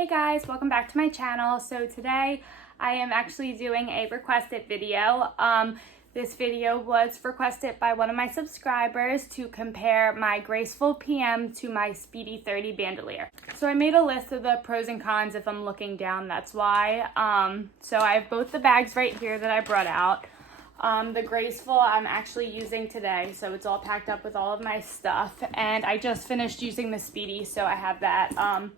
Hey guys, welcome back to my channel. So today I am actually doing a requested video. This video was requested by one of my subscribers to compare my Graceful PM to my Speedy 30 Bandoliere. So I made a list of the pros and cons if I'm looking down, that's why. So I have both the bags right here that I brought out. The Graceful I'm actually using today, so it's all packed up with all of my stuff. And I just finished using the Speedy, so I have that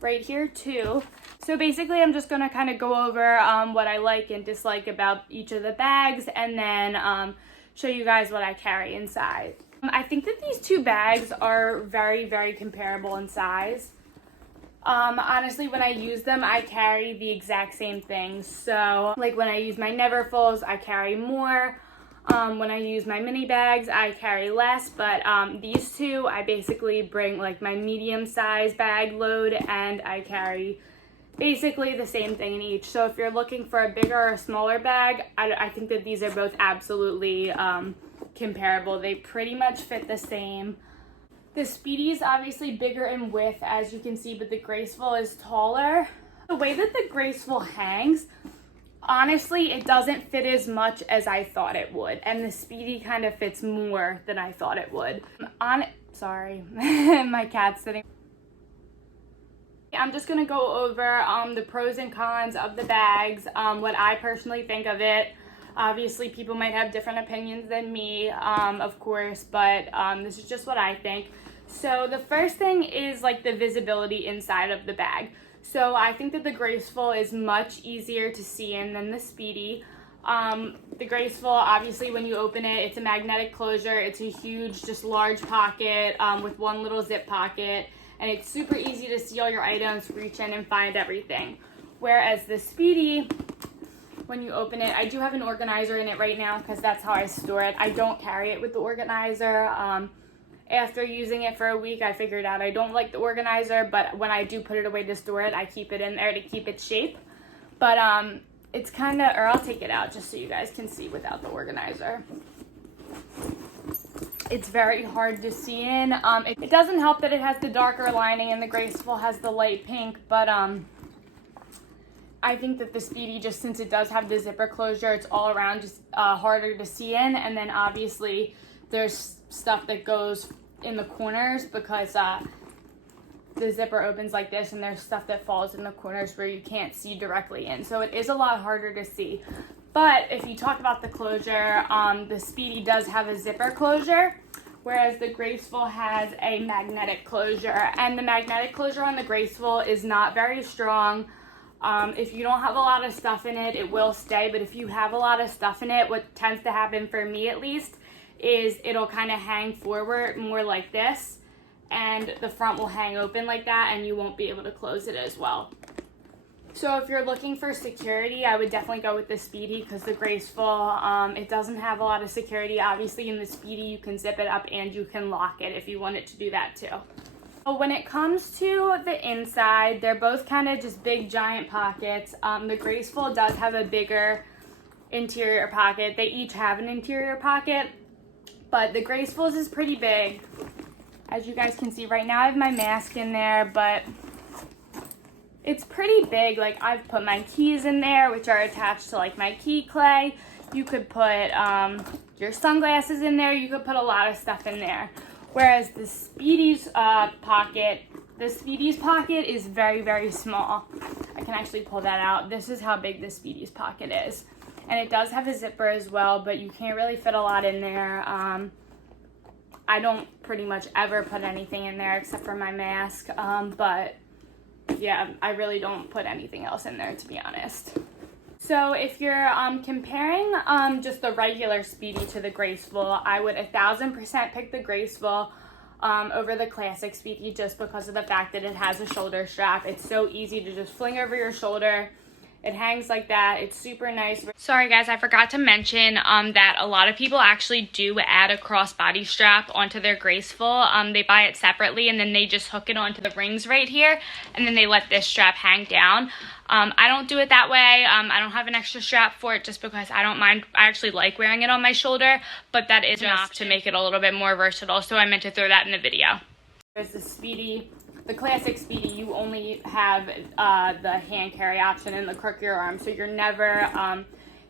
right here too. So basically I'm just going to kind of go over what I like and dislike about each of the bags, and then show you guys what I carry inside. I think that these two bags are very comparable in size. Honestly, when I use them, I carry the exact same things. So like when I use my Neverfulls, I carry more. When I use my mini bags, I carry less, but these two, I basically bring like my medium size bag load, and I carry basically the same thing in each. So if you're looking for a bigger or smaller bag, I think that these are both absolutely comparable. They pretty much fit the same. The Speedy is obviously bigger in width, as you can see, but the Graceful is taller. The way that the Graceful hangs, honestly, it doesn't fit as much as I thought it would, and the Speedy kind of fits more than I thought it would. Sorry, my cat's sitting. I'm just gonna go over the pros and cons of the bags, what I personally think of it. Obviously, people might have different opinions than me, of course, but this is just what I think. So the first thing is like the visibility inside of the bag. So I think that the Graceful is much easier to see in than the Speedy. The Graceful, obviously when you open it, it's a magnetic closure. It's a huge, just large pocket with one little zip pocket. And it's super easy to see all your items, reach in and find everything. Whereas the Speedy, when you open it, I do have an organizer in it right now because that's how I store it. I don't carry it with the organizer. After using it for a week, I figured out I don't like the organizer, but when I do put it away to store it, I keep it in there to keep its shape. But it's kind of, or I'll take it out just so you guys can see without the organizer. It's very hard to see in. It doesn't help that it has the darker lining and the Graceful has the light pink, but I think that the Speedy, just since it does have the zipper closure, it's all around just harder to see in. And then obviously there's stuff that goes in the corners because the zipper opens like this, and there's stuff that falls in the corners where you can't see directly in. So it is a lot harder to see. But if you talk about the closure, the Speedy does have a zipper closure, whereas the Graceful has a magnetic closure. And the magnetic closure on the Graceful is not very strong. If you don't have a lot of stuff in it, it will stay. But if you have a lot of stuff in it, what tends to happen for me at least, is it'll kind of hang forward more like this, and the front will hang open like that, and you won't be able to close it as well. So if you're looking for security, I would definitely go with the Speedy, because the Graceful, it doesn't have a lot of security. Obviously in the Speedy you can zip it up and you can lock it if you wanted to do that too. So when it comes to the inside, they're both kind of just big giant pockets. The Graceful does have a bigger interior pocket. They each have an interior pocket, but the Graceful's is pretty big. As you guys can see right now, I have my mask in there, but it's pretty big. Like, I've put my keys in there, which are attached to like my key clay. You could put your sunglasses in there. You could put a lot of stuff in there. Whereas the Speedy's pocket is very small. I can actually pull that out. This is how big the Speedy's pocket is. And it does have a zipper as well, but you can't really fit a lot in there. I don't pretty much ever put anything in there except for my mask. But yeah, I really don't put anything else in there, to be honest. So if you're comparing just the regular Speedy to the Graceful, I would 1000% pick the Graceful over the classic Speedy, just because of the fact that it has a shoulder strap. It's so easy to just fling over your shoulder. It hangs like that. It's super nice. Sorry guys, I forgot to mention that a lot of people actually do add a crossbody strap onto their Graceful. They buy it separately and then they just hook it onto the rings right here, and then they let this strap hang down. I don't do it that way. I don't have an extra strap for it just because I don't mind. I actually like wearing it on my shoulder, but that is enough to make it a little bit more versatile, so I meant to throw that in the video. There's the Speedy. the classic Speedy, you only have the hand carry option and the crook your arm, so you're never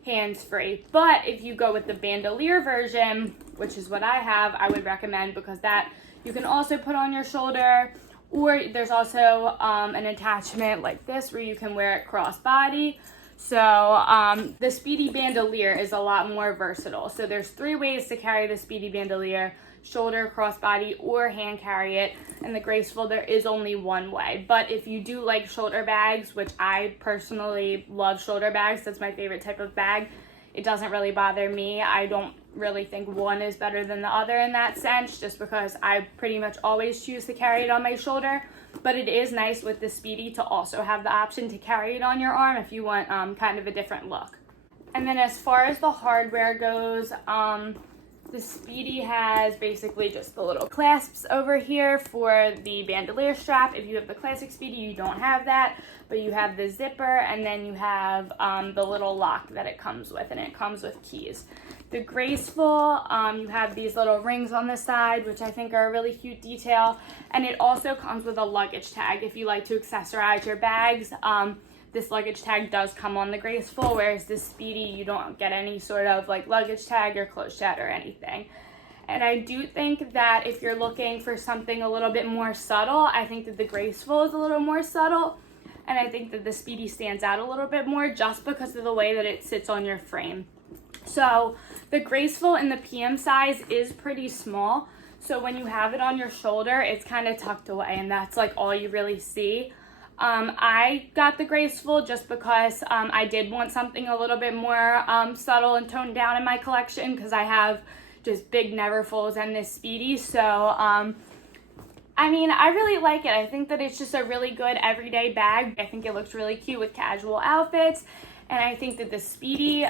hands-free. But if you go with the bandolier version, which is what I have, I would recommend, because that you can also put on your shoulder, or there's also an attachment like this where you can wear it crossbody. So the Speedy bandolier is a lot more versatile. So there's 3 ways to carry the Speedy bandolier: shoulder, crossbody, or hand carry it. And the Graceful, there is only one way. But if you do like shoulder bags, which I personally love shoulder bags, that's my favorite type of bag, it doesn't really bother me. I don't really think one is better than the other in that sense, just because I pretty much always choose to carry it on my shoulder. But it is nice with the Speedy to also have the option to carry it on your arm if you want kind of a different look. And then as far as the hardware goes, the Speedy has basically just the little clasps over here for the bandolier strap. If you have the classic Speedy, you don't have that, but you have the zipper, and then you have the little lock that it comes with, and it comes with keys. The Graceful, you have these little rings on the side, which I think are a really cute detail, and it also comes with a luggage tag if you like to accessorize your bags. This luggage tag does come on the Graceful, whereas the Speedy, you don't get any sort of like luggage tag or clothes shed or anything. And I do think that if you're looking for something a little bit more subtle, I think that the Graceful is a little more subtle. And I think that the Speedy stands out a little bit more just because of the way that it sits on your frame. So the Graceful in the PM size is pretty small. So when you have it on your shoulder, it's kind of tucked away, and that's like all you really see. I got the Graceful just because I did want something a little bit more subtle and toned down in my collection, because I have just big Neverfulls and this Speedy. So, I mean, I really like it. I think that it's just a really good everyday bag. I think it looks really cute with casual outfits, and I think that the Speedy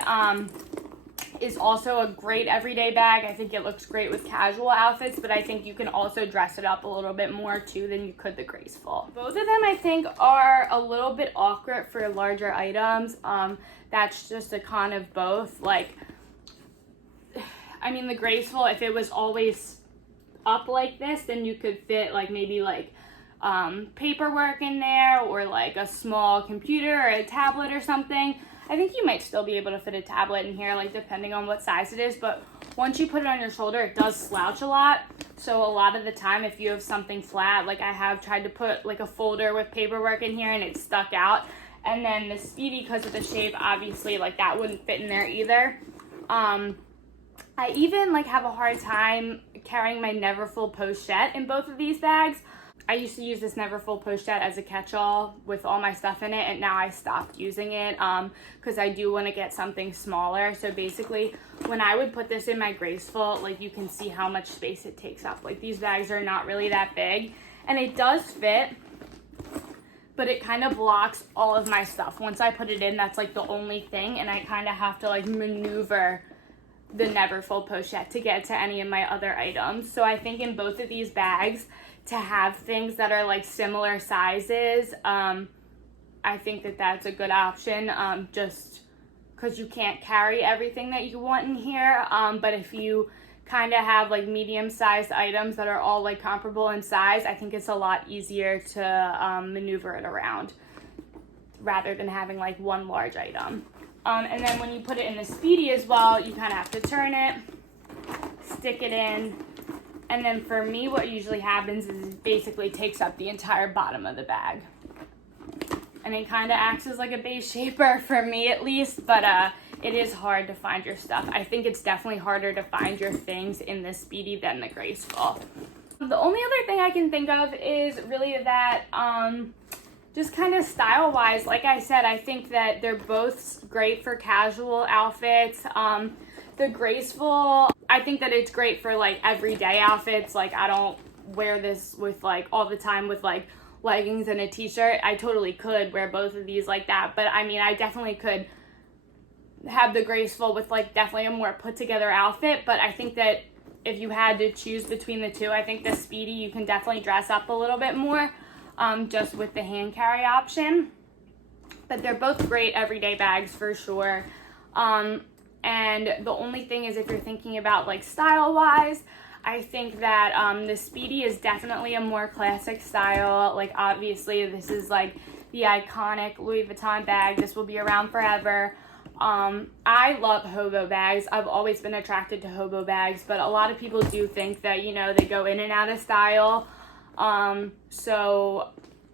is also a great everyday bag. I think it looks great with casual outfits, but I think you can also dress it up a little bit more too than you could the Graceful. Both of them I think are a little bit awkward for larger items. That's just a con of both. Like, I mean, the Graceful, if it was always up like this, then you could fit like maybe like paperwork in there, or like a small computer or a tablet or something. I think you might still be able to fit a tablet in here, like depending on what size it is, but once you put it on your shoulder, it does slouch a lot. So a lot of the time, if you have something flat, like I have tried to put like a folder with paperwork in here and it stuck out. And then the Speedy, because of the shape, obviously like that wouldn't fit in there either. I even like have a hard time carrying my Neverfull pochette in both of these bags. I used to use this Neverfull pochette as a catch-all with all my stuff in it, and now I stopped using it because I do want to get something smaller. So basically, when I would put this in my Graceful, like you can see how much space it takes up. Like these bags are not really that big, and it does fit, but it kind of blocks all of my stuff. Once I put it in, that's like the only thing, and I kind of have to like maneuver the Neverfull pochette to get to any of my other items. So I think in both of these bags, to have things that are like similar sizes, I think that that's a good option, just because you can't carry everything that you want in here. But if you kind of have like medium-sized items that are all like comparable in size, I think it's a lot easier to maneuver it around rather than having like one large item. And then when you put it in the Speedy as well, you kind of have to turn it, stick it in, and then for me, what usually happens is it basically takes up the entire bottom of the bag. And it kind of acts as like a base shaper for me at least, but it is hard to find your stuff. I think it's definitely harder to find your things in the Speedy than the Graceful. The only other thing I can think of is really that just kind of style-wise, like I said, I think that they're both great for casual outfits. The Graceful, I think that it's great for like everyday outfits. Like I don't wear this with like all the time with like leggings and a t-shirt. I totally could wear both of these like that, but I mean I definitely could have the Graceful with like definitely a more put together outfit. But I think that if you had to choose between the two, I think the Speedy you can definitely dress up a little bit more, just with the hand carry option. But they're both great everyday bags for sure. And the only thing is, if you're thinking about like style wise, I think that the Speedy is definitely a more classic style. Like, obviously, this is like the iconic Louis Vuitton bag. This will be around forever. I love hobo bags. I've always been attracted to hobo bags, but a lot of people do think that, you know, they go in and out of style. So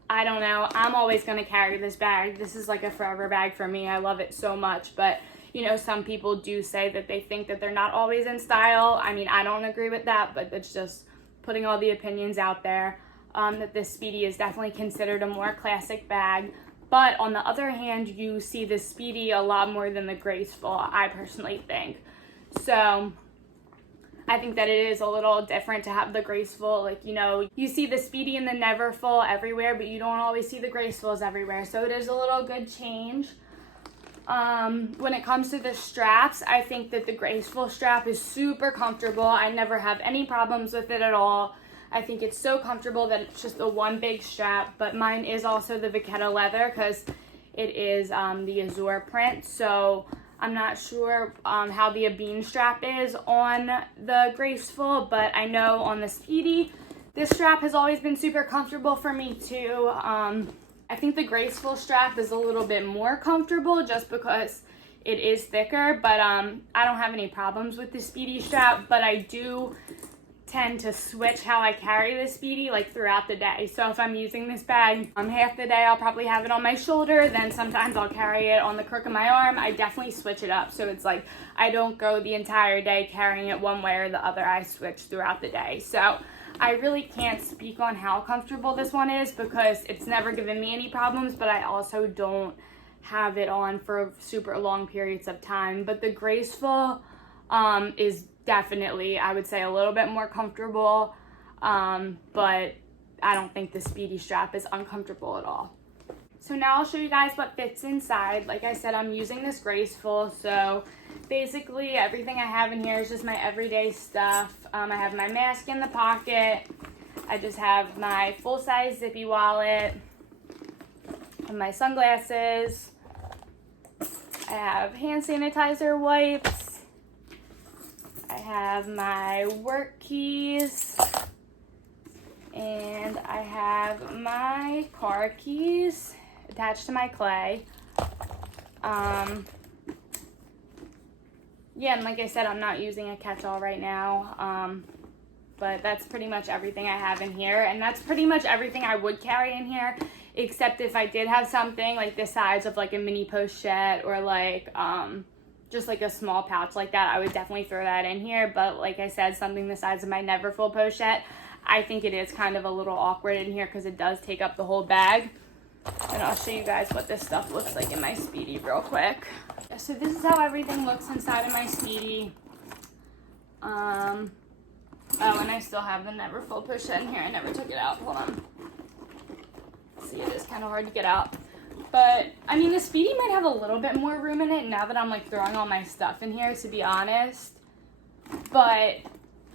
I don't know. I'm always going to carry this bag. This is like a forever bag for me. I love it so much, but you know, some people do say that they think that they're not always in style. I mean, I don't agree with that, but it's just putting all the opinions out there, that this Speedy is definitely considered a more classic bag. But on the other hand, you see the Speedy a lot more than the Graceful, I personally think. So I think that it is a little different to have the Graceful. Like, you know, you see the Speedy and the Neverfull everywhere, but you don't always see the Gracefuls everywhere. So it is a little good change. When it comes to the straps, I think that the Graceful strap is super comfortable. I never have any problems with it at all. I think it's so comfortable that it's just the one big strap, but mine is also the Vachetta leather because it is the Azure print. So I'm not sure how the Abine strap is on the Graceful, but I know on the Speedy, this strap has always been super comfortable for me too. I think the Graceful strap is a little bit more comfortable just because it is thicker, but I don't have any problems with the Speedy strap, but I do tend to switch how I carry the Speedy like throughout the day. So if I'm using this bag half the day, I'll probably have it on my shoulder, then sometimes I'll carry it on the crook of my arm. I definitely switch it up, so it's like I don't go the entire day carrying it one way or the other. I switch throughout the day. So I really can't speak on how comfortable this one is because it's never given me any problems, but I also don't have it on for super long periods of time. But the Graceful is definitely, I would say, a little bit more comfortable, but I don't think the Speedy strap is uncomfortable at all. So now I'll show you guys what fits inside. Like I said, I'm using this Graceful, so basically everything I have in here is just my everyday stuff. I have my mask in the pocket. I just have my full-size zippy wallet and my sunglasses. I have hand sanitizer wipes. I have my work keys, and I have my car keys attached to my clay. Yeah, and like I said, I'm not using a catch-all right now, but that's pretty much everything I have in here, and that's pretty much everything I would carry in here, except if I did have something like the size of like a mini pochette or like just like a small pouch like that, I would definitely throw that in here. But like I said, something the size of my Neverfull pochette, I think it is kind of a little awkward in here because it does take up the whole bag. And I'll show you guys what this stuff looks like in my Speedy real quick. So this is how everything looks inside of my Speedy. Oh, and I still have the Neverfull pochette in here. I never took it out. Hold on. See, it is kind of hard to get out. But, I mean, the Speedy might have a little bit more room in it now that I'm, like, throwing all my stuff in here, to be honest. But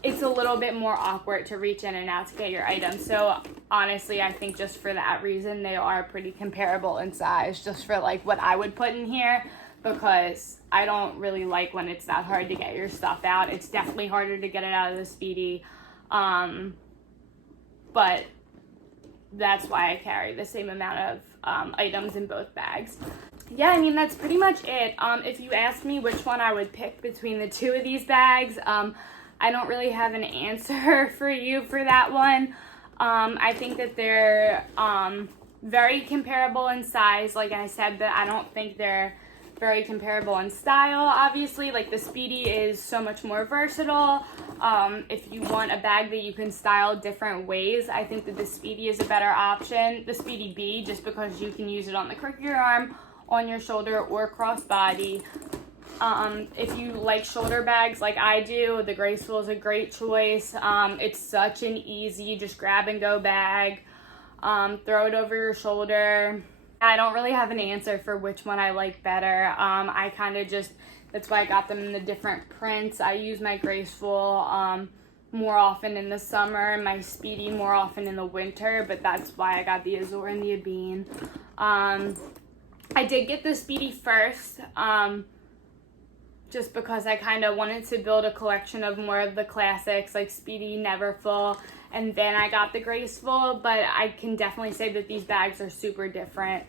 it's a little bit more awkward to reach in and out to get your items. So, honestly, I think just for that reason, they are pretty comparable in size, just for, like, what I would put in here, because I don't really like when it's that hard to get your stuff out. It's definitely harder to get it out of the Speedy. But that's why I carry the same amount of items in both bags. Yeah, I mean, that's pretty much it. If you asked me which one I would pick between the two of these bags, I don't really have an answer for you for that one. I think that they're very comparable in size, like I said, but I don't think they're very comparable in style, obviously. Like, the Speedy is so much more versatile. If you want a bag that you can style different ways, I think that the Speedy is a better option. The Speedy B, just because you can use it on the crook of your arm, on your shoulder, or crossbody. If you like shoulder bags like I do, the Graceful is a great choice. It's such an easy, just grab and go bag. Throw it over your shoulder. I don't really have an answer for which one I like better. I kind of just, that's why I got them in the different prints. I use my Graceful more often in the summer, my Speedy more often in the winter, but that's why I got the Azure and the Abine. I did get the Speedy first. just because I kind of wanted to build a collection of more of the classics like Speedy, Neverfull, and then I got the Graceful, but I can definitely say that these bags are super different.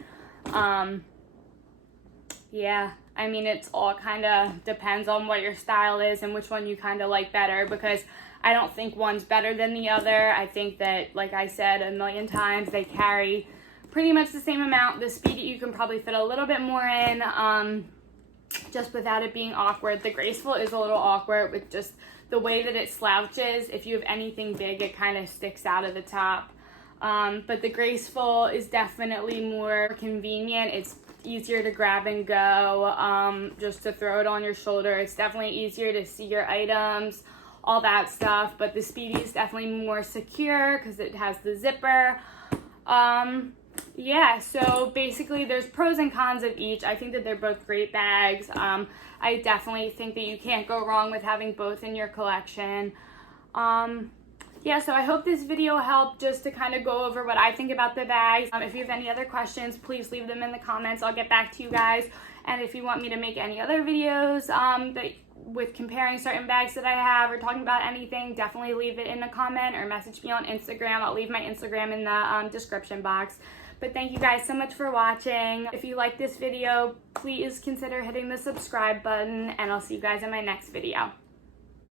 Yeah, I mean, it's all kind of depends on what your style is and which one you kind of like better, because I don't think one's better than the other. I think that, like I said a million times, they carry pretty much the same amount. The Speedy you can probably fit a little bit more in, just without it being awkward. The Graceful is a little awkward with just the way that it slouches. If you have anything big, it kind of sticks out of the top. But the Graceful is definitely more convenient. It's easier to grab and go, just to throw it on your shoulder. It's definitely easier to see your items, all that stuff. But the Speedy is definitely more secure because it has the zipper. Yeah, so basically there's pros and cons of each. I think that they're both great bags. I definitely think that you can't go wrong with having both in your collection. Yeah, so I hope this video helped just to kind of go over what I think about the bags. If you have any other questions, please leave them in the comments. I'll get back to you guys. And if you want me to make any other videos with comparing certain bags that I have or talking about anything, definitely leave it in a comment or message me on Instagram. I'll leave my Instagram in the description box. But thank you guys so much for watching. If you like this video, please consider hitting the subscribe button, and I'll see you guys in my next video.